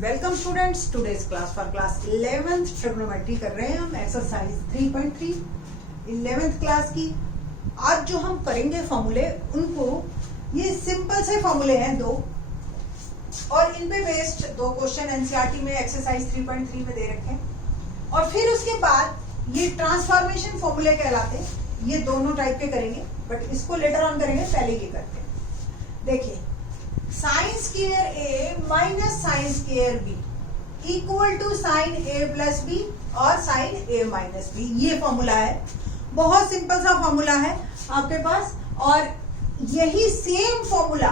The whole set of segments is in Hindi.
Welcome students, today's class for class 11th trigonometry कर रहे हैं हम एक्सरसाइज 3.3 11th क्लास की। आज जो हम करेंगे फॉर्मूले, उनको ये सिंपल से फॉर्मूले हैं दो, और इन पे बेस्ड दो क्वेश्चन एनसीईआरटी में एक्सरसाइज 3.3 में दे रखे हैं। और फिर उसके बाद ये ट्रांसफॉर्मेशन फॉर्मूले कहलाते हैं, ये दोनों टाइप के करेंगे, बट इसको लेटर ऑन करेंगे, पहले ये करते हैं। देखिए, sine square A minus sine square B equal to sine A plus B और साइन ए माइनस बी, ये फॉर्मूला है। बहुत सिंपल सा फॉर्मूला है आपके पास। और यही सेम फॉर्मूला,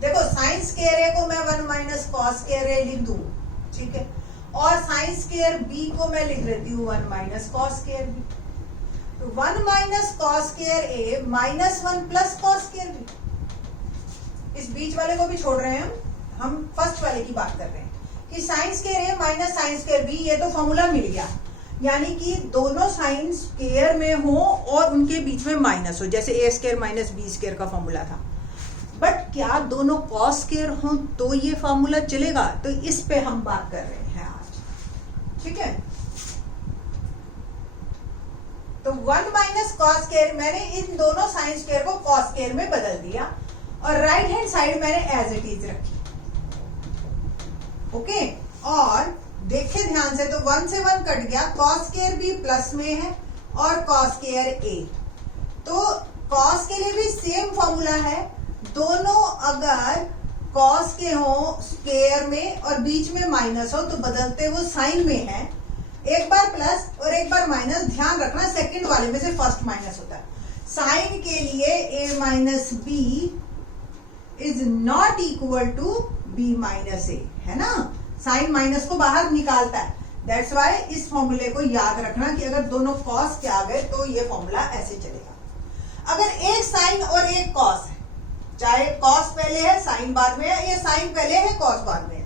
देखो साइन स्क्वायर ए को मैं 1 माइनस कॉस स्क्वायर ए लिख दूं, ठीक है, और साइन स्क्वायर बी को मैं लिख देती हूँ 1 माइनस कॉस स्क्वायर बी। तो 1 minus cos square A minus 1 plus cos square B. इस बीच वाले को भी छोड़ रहे हैं हम फर्स्ट वाले की बात कर रहे हैं कि sign square A minus sine square B, ये तो फॉर्मूला मिल गया, यानी कि दोनों साइन स्क्वायर में हो और उनके बीच में माइनस हो, जैसे ए स्क्वायर माइनस बी स्क्वायर का फॉर्मूला था। बट क्या दोनों कॉस स्क्वायर हो तो ये फॉर्मूला चलेगा? तो इस पे हम बात कर रहे हैं आज, ठीक है। तो 1 माइनस कॉस स्क्वायर, मैंने इन दोनों साइन स्क्वायर को कॉस स्क्वायर में बदल दिया और राइट हैंड साइड मैंने एज इट इज रखी, ओके। और देखे ध्यान से, तो 1 से 1 कट गया, कॉस स्क्वायर भी प्लस में है और कॉस स्क्वायर ए। तो कॉस के लिए भी सेम फॉर्मूला है, दोनों अगर कॉस के हो स्क्वायर में और बीच में माइनस हो तो बदलते वो साइन में है, एक बार प्लस और एक बार माइनस। ध्यान रखना, सेकंड वाले में से फर्स्ट माइनस होता है। साइन के लिए a minus B is not equal to B minus A, है ना। साइन माइनस को बाहर निकालता है, दैट्स वाई इस फॉर्मूले को याद रखना कि अगर दोनों कॉस के आ गए तो ये फॉर्मूला ऐसे चलेगा। अगर एक साइन और एक कॉस है, चाहे कॉस पहले है साइन बाद में है, या साइन पहले है कॉस बाद में है,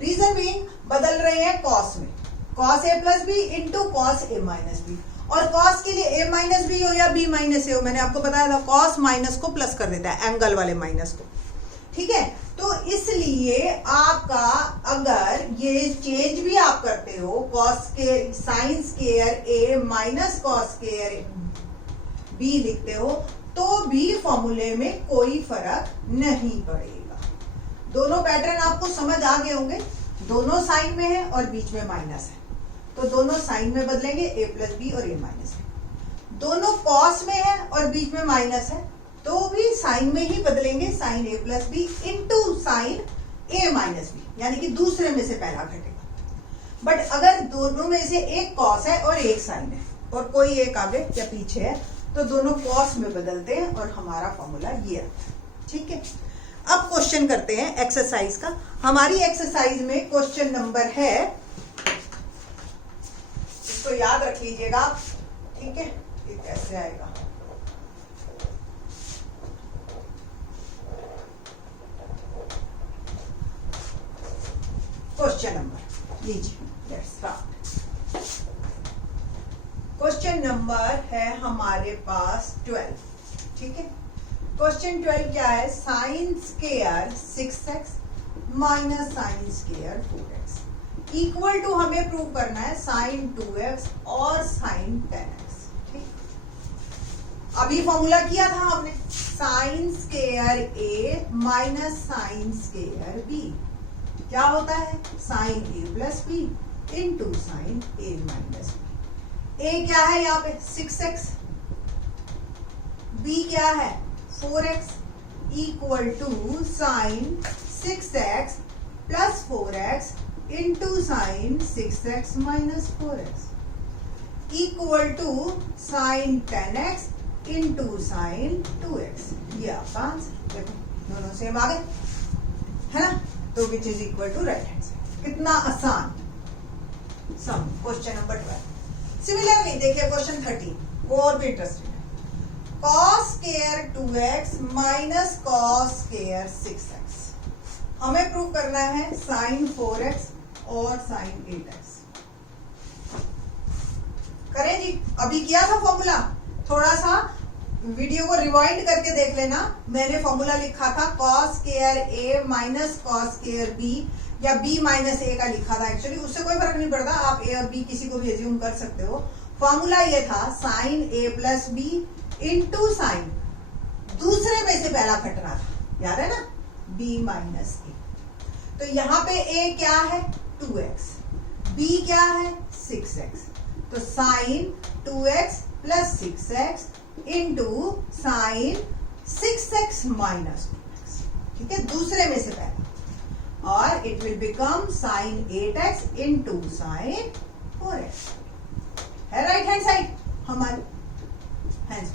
रीजन बीइंग बदल रहे हैं कॉस में, cos A plus B into cos A minus B. और कॉस के लिए ए माइनस बी हो या बी माइनस ए हो, मैंने आपको बताया था कॉस माइनस को प्लस कर देता है, एंगल वाले माइनस को, ठीक है। तो इसलिए आपका अगर ये चेंज भी आप करते हो, कॉस के sign square A minus cos square B लिखते हो, तो भी फॉर्मूले में कोई फर्क नहीं पड़ेगा। दोनों पैटर्न आपको समझ आ गए होंगे, दोनों साइन में है और बीच में माइनस है, तो दोनों साइन में बदलेंगे, ए प्लस बी और ए माइनस बी। दोनों कॉस में है और बीच में माइनस है, तो भी साइन में ही बदलेंगे, sign A plus B into sine A minus B, यानी कि दूसरे में से पहला घटेगा। बट अगर दोनों में से एक कॉस है और एक साइन है और कोई एक आगे या पीछे है, तो दोनों कॉस में बदलते हैं और हमारा फॉर्मूला ये आता है, ठीक है। अब क्वेश्चन करते हैं एक्सरसाइज का। हमारी एक्सरसाइज में क्वेश्चन नंबर है, इसको याद रख लीजिएगा, ठीक है, ये कैसे आएगा। क्वेश्चन नंबर लीजिए, लेट्स स्टार्ट। क्वेश्चन नंबर है हमारे पास 12, ठीक है। क्वेश्चन 12 क्या है? Sine square 6x minus sine square 4x equal to, हमें प्रूव करना है साइन 2x और साइन 10x, ठीक। अभी फॉर्मूला किया था हमने, sine square a minus sine square b क्या होता है? Sine A plus B into sine A minus B. A क्या है यहाँ पे? 6x, बी क्या है? 4x equal to sine 6x plus 4x into sine 6x minus 4x equal to sine 10x into sine 2x। ये आपका आंसर, देखो दोनों सेम आ गए, है ना। तो which is equal to right hand side. कितना आसान सम, क्वेश्चन नंबर 12। सिमिलरली देखिए क्वेश्चन 13, वो और भी इंटरेस्टिंग है। Cos square 2x minus cos square 6x, हमें प्रूव करना है साइन 4x और साइन 8x। करें जी, अभी किया था फॉर्मूला, थोड़ा सा वीडियो को रिवाइंड करके देख लेना। मैंने फॉर्मूला लिखा था cos square A minus cos square B या b माइनस ए का लिखा था एक्चुअली, उससे कोई फर्क नहीं पड़ता, आप a और b किसी को भी एज्यूम कर सकते हो। फॉर्मूला ये था sine a plus B into sine दूसरे में से पहला घटना था, याद है ना, b माइनस ए। तो यहाँ पे a क्या है 2x, b क्या है 6x, तो sine 2x plus 6x into sine 6x minus 2x, ठीक है, दूसरे में से पहले, और it will become sine 8x into sine 4x, है राइट हैंड साइड हमारी हैंड।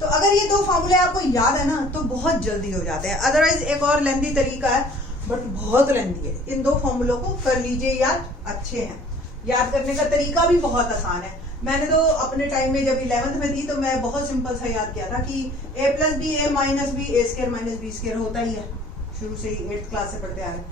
तो अगर ये दो फॉर्मूले आपको याद है ना तो बहुत जल्दी हो जाते हैं। अदरवाइज एक और लेंदी तरीका है, बट बहुत लेंदी है, इन दो फॉर्मूलों को कर लीजिए याद, अच्छे हैं, याद करने का तरीका भी बहुत आसान है। मैंने तो अपने टाइम में जब 11th में थी तो मैं बहुत सिंपल सा याद किया था कि a plus b a minus B a square minus b square होता ही है, शुरू से ही 8th क्लास से पढ़ते आ रहे,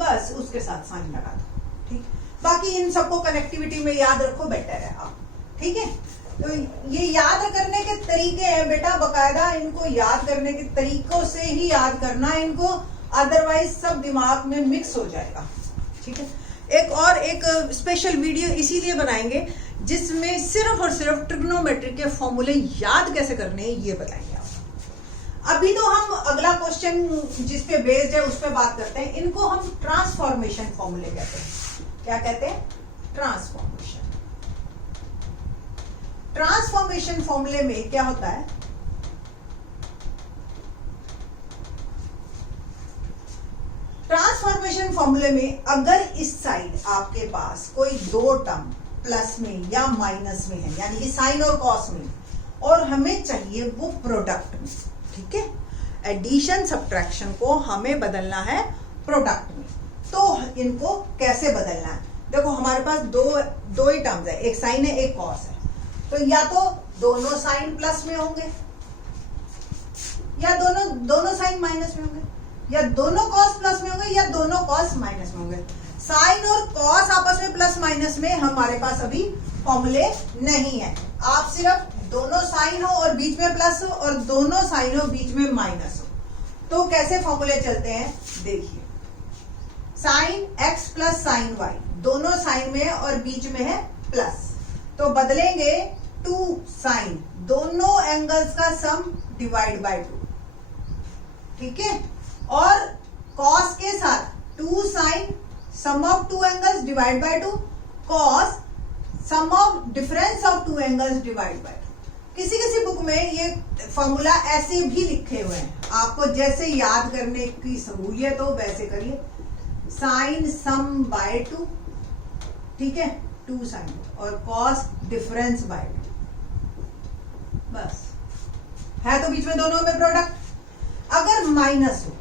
बस उसके साथ साइन लगा दो, ठीक। बाकी इन सबको कनेक्टिविटी में याद रखो, बेटर है आप, ठीक है। तो ये याद करने के तरीके हैं बेटा, बकायदा इनको याद करने के तरीकों से ही याद करना इनको, अदरवाइज सब दिमाग में मिक्स हो जाएगा, ठीक है। एक स्पेशल वीडियो इसीलिए बनाएंगे जिसमें सिर्फ और सिर्फ ट्रिग्नोमेट्री के फॉर्मूले याद कैसे करने हैं ये बताएंगे आपको। अभी तो हम अगला क्वेश्चन जिस पे बेस्ड है उस पे बात करते हैं। इनको हम ट्रांसफॉर्मेशन फॉर्मूले कहते हैं। क्या कहते हैं? ट्रांसफॉर्मेशन। ट्रांसफॉर्मेशन फॉर्मूले में क्या होता है? ट्रांसफॉर्मेशन फॉर्मूले में अगर इस साइड आपके पास कोई दो टर्म प्लस में या माइनस में है, यानी कि साइन और कॉस में, और हमें चाहिए वो प्रोडक्ट में, ठीक है, एडिशन सब्ट्रैक्शन को हमें बदलना है प्रोडक्ट में, तो इनको कैसे बदलना है? देखो हमारे पास दो ही टर्म्स है, एक साइन है एक कॉस है, तो या तो दोनों साइन प्लस में होंगे या दोनों साइन माइनस में होंगे, या दोनों कॉस प्लस में होंगे या दोनों कॉस माइनस में होंगे। साइन और कॉस आपस में प्लस माइनस में हमारे पास अभी फॉर्मूले नहीं है। आप सिर्फ दोनों साइन हो और बीच में प्लस हो और दोनों साइन हो बीच में माइनस हो, तो कैसे फॉर्मूले चलते हैं देखिए। Sine x plus sine y, दोनों साइन में है और बीच में है प्लस, तो बदलेंगे 2 साइन, दोनों एंगल्स का सम डिवाइड बाय 2, ठीक है, और कॉस के साथ 2 sine sum of 2 angles divide by 2, cos sum of difference of 2 angles divide by 2। किसी बुक में ये फॉर्मूला ऐसे भी लिखे हुए हैं, आपको जैसे याद करने की सहूलियत हो वैसे करिए। साइन सम बाय 2, ठीक है, 2 साइन, और कॉस डिफरेंस बाय 2, बस है, तो बीच में दोनों में प्रोडक्ट। अगर माइनस हो,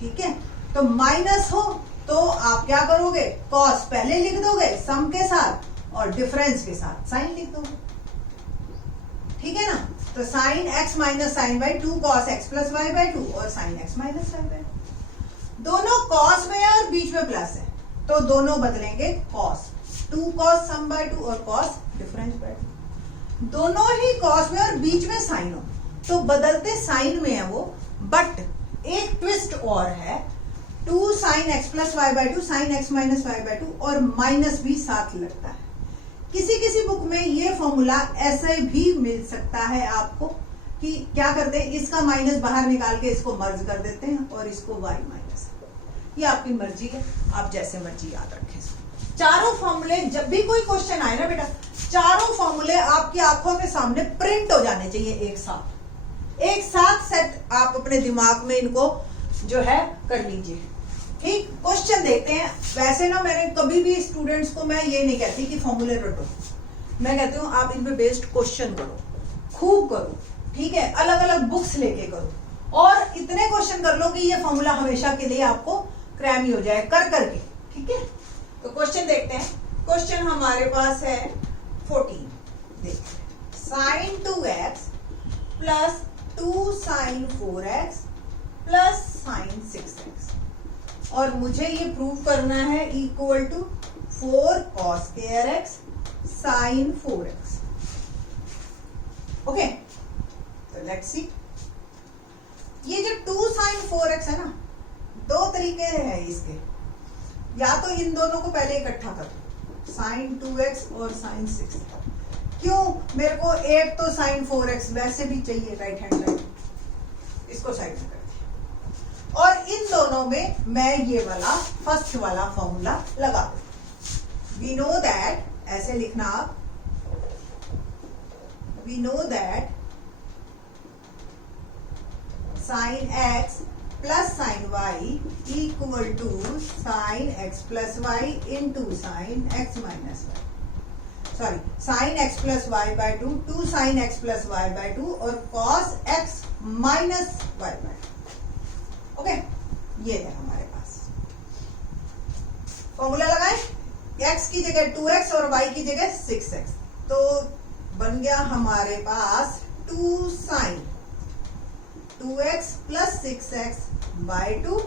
ठीक है, तो माइनस हो तो आप क्या करोगे? कॉस पहले लिख दोगे सम के साथ और डिफरेंस के साथ साइन लिख दोगे, ठीक है ना। तो sine x minus sine by 2 cos x plus y by 2 और sine x minus y by 2। दोनों कॉस में है और बीच में प्लस है, तो दोनों बदलेंगे कॉस, 2 कॉस सम बाय 2 और कॉस डिफरेंस बाय 2। दोनों ही कॉस में और बीच में साइन हो तो बदलते साइन में है वो, बट एक ट्विस्ट और है, 2 sine x plus y by 2 sine x minus y by 2 और माइनस भी साथ लगता है। किसी बुक में ये फॉर्मूला ऐसे भी मिल सकता है आपको कि क्या करते हैं, इसका माइनस बाहर निकाल के इसको मर्ज कर देते हैं और इसको y माइनस, ये आपकी मर्जी है, आप जैसे मर्जी याद रखें। चारों फॉर्मूले जब भी कोई क्वेश्चन आए ना बेटा, चारों फॉर्मूले आपकी आंखों के सामने प्रिंट हो जाने चाहिए एक साथ सेट आप अपने दिमाग में इनको जो है कर लीजिए, ठीक। क्वेश्चन देखते हैं। वैसे ना मैंने कभी भी स्टूडेंट्स को मैं ये नहीं कहती कि फॉर्मूले रटो, मैं कहती हूँ आप इन पे बेस्ड क्वेश्चन करो, खूब करो, ठीक है, अलग अलग बुक्स लेके करो और इतने क्वेश्चन कर लो कि ये फॉर्मूला हमेशा के लिए आपको क्रैम ही हो जाए कर करके, ठीक है। तो क्वेश्चन देखते हैं। क्वेश्चन हमारे पास है 14, देखिए, sine 2x plus 2 sine 4x plus sine 6x, और मुझे ये प्रूव करना है equal to 4 cos square x sine 4x। Okay, तो लेट्स सी। ये जो 2 साइन 4x है ना, दो तरीके हैं इसके। या तो इन दोनों को पहले इकट्ठा कर दो, साइन 2x और साइन 6। क्यों? मेरे को एक तो साइन 4x वैसे भी चाहिए राइट हैंड साइड, इसको साइड में कर दिया। और इन दोनों में मैं ये वाला फर्स्ट वाला फॉर्मूला लगा दूं। वी नो दैट, ऐसे लिखना आप, we know that sine x plus sine y equal to sine x plus y into sine x minus y, sorry sine x plus y by 2, 2 sine x plus y by 2 और cos x minus y by 2। Okay, ये है हमारे पास फॉर्मूला लगाएं। x की जगह 2x और y की जगह 6x, तो बन गया हमारे पास 2 sine 2x plus 6x by 2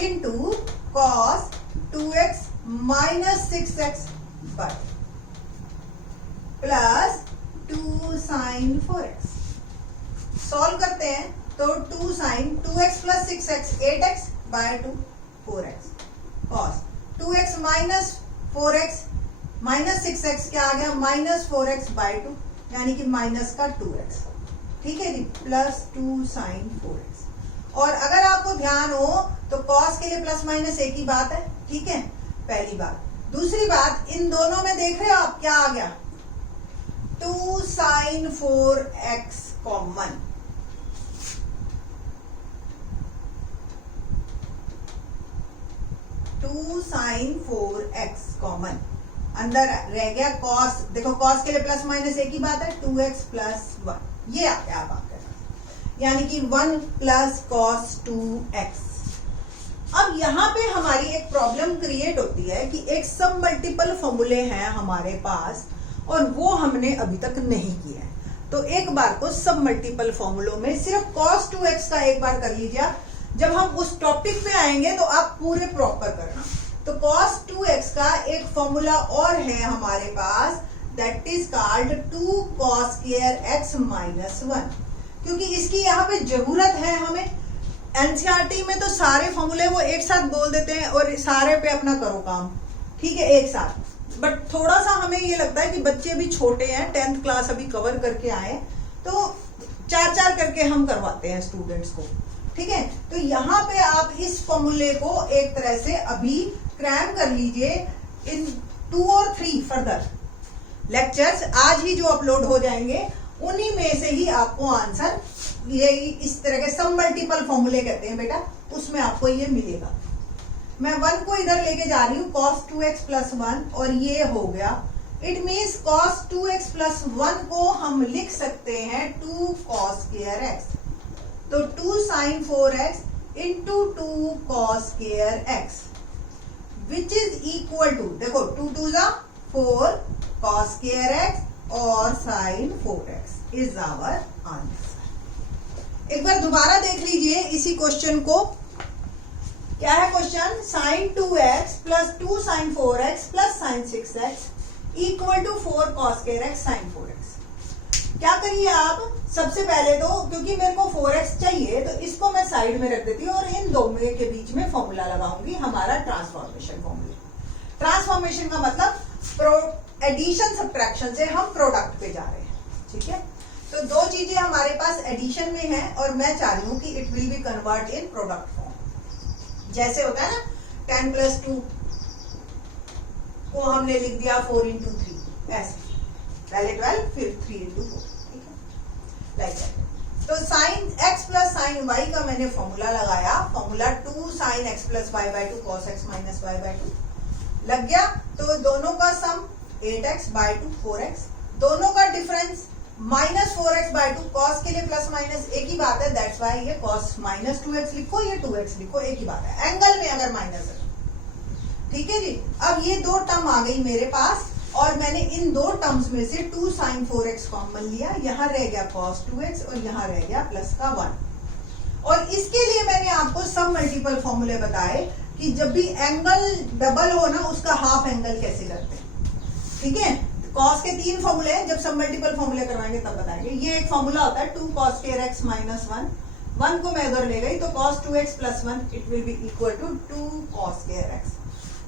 into cos 2x minus 6x by plus 2 sine 4x। Solve करते हैं तो 2 sine 2x plus 6x 8x by 2 4x, cos 2x minus 4x minus 6x क्या आ गया, माइनस 4x बाय 2, यानी कि माइनस का 2x। ठीक है जी, प्लस 2 साइन 4x। और अगर आपको ध्यान हो तो कॉस के लिए प्लस माइनस एक ही बात है, ठीक है, पहली बात। दूसरी बात, इन दोनों में देख रहे हो आप क्या आ गया, 2 sine 4x common. Two sine 4x common, अंदर रह गया कॉस। देखो कॉस के लिए प्लस माइनस एक ही बात है, 2x प्लस 1, ये आ गया आप आपके पास, यानी कि 1 प्लस कॉस 2x। अब यहाँ पे हमारी एक प्रॉब्लम क्रिएट होती है कि एक सब मल्टीपल फॉर्मूले हैं हमारे पास और वो हमने अभी तक नहीं किया है। तो एक बार को सब मल्टीपल फॉर्मूलों में सिर्फ cos 2x का एक बार कर लीजिए। जब हम उस टॉपिक पे आएंगे तो आप पूरे प्रॉपर करना। तो cos 2x का एक फॉर्मूला और है हमारे पास, that is called 2 cos square x minus 1, क्योंकि इसकी यहाँ पे जरूरत है हमें। एनसीईआरटी में तो सारे फॉर्मूले वो एक साथ बोल देते हैं और सारे पे अपना करो काम, ठीक है, एक साथ। बट थोड़ा सा हमें ये लगता है कि बच्चे अभी छोटे हैं, 10th क्लास अभी कवर करके आए, तो 4-4 करके हम करवाते हैं स्टूडेंट्स को, ठीक है। तो यहाँ पे आप इस फॉर्मूले को एक तरह से अभी क्रैम कर लीजिए। इन 2 और 3 फर्दर लेक्चर्स आज ही जो अपलोड हो जाएंगे, उन्हीं में से ही आपको आंसर, ये इस तरह के सब मल्टीपल फॉर्मूले कहते हैं बेटा, उसमें आपको ये मिलेगा। मैं 1 को इधर लेके जा रही हूँ, cos 2x प्लस 1, और ये हो गया। It means cos 2x plus 1 को हम लिख सकते हैं 2 cos square x, तो 2 sin 4x into 2 cos square x which is equal to, देखो 2 2 जा 4 cos square x और sin 4x is our answer. एक बार दोबारा देख लीजिए इसी क्वेश्चन को। क्या है question? sin 2x plus 2 sin 4x plus sin 6x equal to 4 cos square x sin 4x। क्या करिए आप, सबसे पहले तो क्योंकि मेरे को 4x चाहिए तो इसको मैं साइड में रख देती हूँ और इन दोनों के बीच में फॉर्मूला लगाऊंगी, हमारा ट्रांसफॉर्मेशन फॉर्मूला। ट्रांसफॉर्मेशन का मतलब एडिशन सब्ट्रैक्शन से हम प्रोडक्ट पे जा रहे हैं, ठीक है। तो दो चीजें हमारे पास एडिशन में है और मैं चाह रही हूँ कि it will B convert in product form. जैसे होता है ना 10 प्लस 2 को हमने लिख दिया 4 इंटू 3, ऐसे पहले 12 फिर 3 इंटू 4, ठीक है, लाइक दैट। तो sine x plus sine y का मैंने फॉर्मूला लगाया, formula 2 sine x plus y by 2 cos x minus y by 2 लग गया। तो दोनों का सम 8x बाय 2 4x, दोनों का difference minus 4x bye 2, cos के लिए प्लस माइनस एक ही बात है, दैट्स वाई ये cos माइनस 2x लिखो, ये 2x लिखो, एक ही बात है, एंगल में अगर माइनस है, ठीक है जी। अब ये दो टर्म आ गई मेरे पास और मैंने इन दो टर्म्स में से 2 sin 4x कॉमन लिया, यहां रह गया cos 2x और यहां रह गया प्लस का 1। और इसके लिए मैंने आपको सब मल्टीपल फॉर्मूले बताए कि जब भी एंगल डबल हो ना उसका हाफ एंगल कैसे करते हैं, ठीक है। cos के 3 फॉर्मूले हैं, जब सब मल्टीपल फॉर्मूले करवाएंगे तब बताएंगे। ये एक फॉर्मूला होता है 2 cos square x माइनस 1 को मैं उधर ले गई तो cos 2x plus 1 it will be equal to 2 cos square x।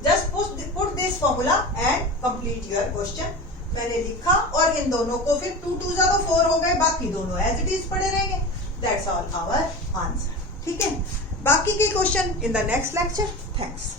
Just put this formula and complete your question. मैंने लिखा और इन दोनों को फिर 2 2 जा तो 4 हो गए, बाकी दोनों एज इट इज पड़े रहेंगे। That's all our answer. ठीक है, बाकी के question in the next lecture. Thanks.